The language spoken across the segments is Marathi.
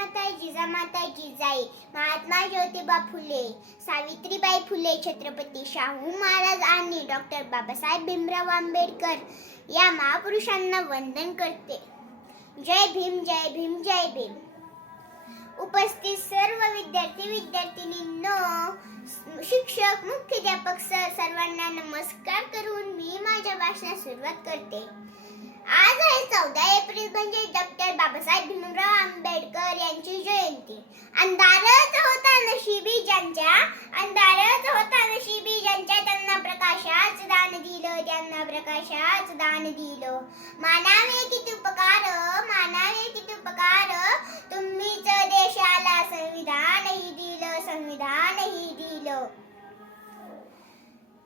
माता जिजामाता जिजाई, महात्मा ज्योतिबा फुले, सावित्रीबाई फुले, छत्रपती शाहू महाराज आणि डॉक्टर बाबासाहेब भीमराव आंबेडकर या महापुरुषांना वंदन करते. जय भीम, जय भीम, जय भीम. उपस्थित सर्व विद्यार्थी विद्यार्थिनींनो, शिक्षक, मुख्याध्यापक सर, सर्वांना नमस्कार करून मी माझ्या भाषणास सुरुवात करते. आज आहे 14 एप्रिल म्हणजे डॉक्टर बाबासाहेब भीमराव आंबेडकर यांची जयंती. अंधारच होता नशिबी ज्यांच्या, अंधारच होता नशिबी ज्यांच्या, त्यांना प्रकाशाचं दान दिलं, त्यांना प्रकाशाचं दान दिलं. मानावे किती उपकार, मानावे किती उपकार, तुम्हीच देशाला संविधानही दिलं, संविधानही दिलं.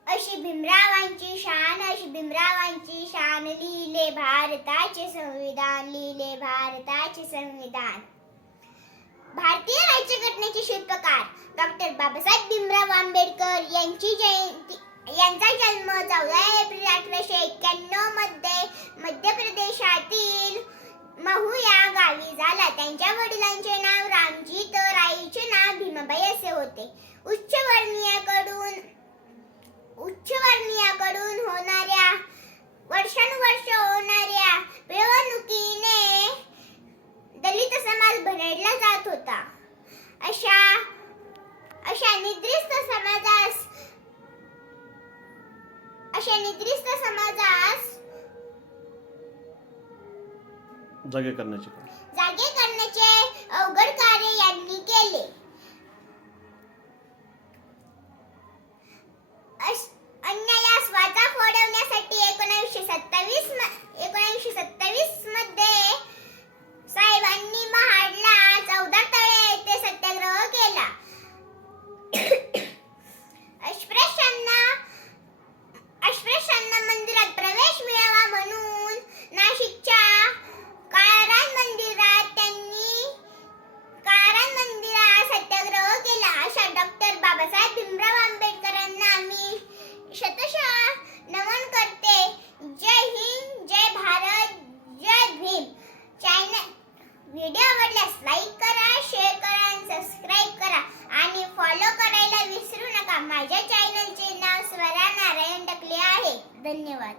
अशी भीमरावांची शान, अशी भीमरावांची शान, लिहिले भारताचे संविधान, लिहिले भारताचे संविधान. भारतीय राज्यघटनेचे शिल्पकार डॉक्टर बाबासाहेब भीमराव आंबेडकर यांची जयंती. यांचा जन्म 14 एप्रिल 1891 मध्ये मध्य प्रदेशातील महू या गावी झाला. त्यांच्या वडिलांचे नाव रामजी तर आईचे नाव भीमाबाई असे होते. उच्चवर्णीयाकडून होणाऱ्या वर्षानुवर्ष होणाऱ्या पिळवणुकीने दलित समाज भरडला जात होता. अशा निद्रिस्त समाजास जागे करण्याचे अवघड कार्य यांनी केले. अन्यायास वाचा फोडवण्यासाठी 1927 मध्ये साहेबांनी महाडला 14 तळे येथे सत्याग्रह केला. अस्पृश्यांना मंदिरात प्रवेश मिळावा म्हणून नाशिकच्या काळाराम मंदिरात सत्याग्रह केला. अशा डॉक्टर बाबासाहेब भीमराव आंबेडकरांना मी शतशः नमन करते. जय हिंद, जय भारत, जय भीम. व्हिडिओ आवडल्यास लाईक करा, शेअर करा आणि सबस्क्राईब करा आणि फॉलो करायला विसरू नका. माझ्या चॅनलचे नाव स्वरा नारायण टकले आहे. धन्यवाद.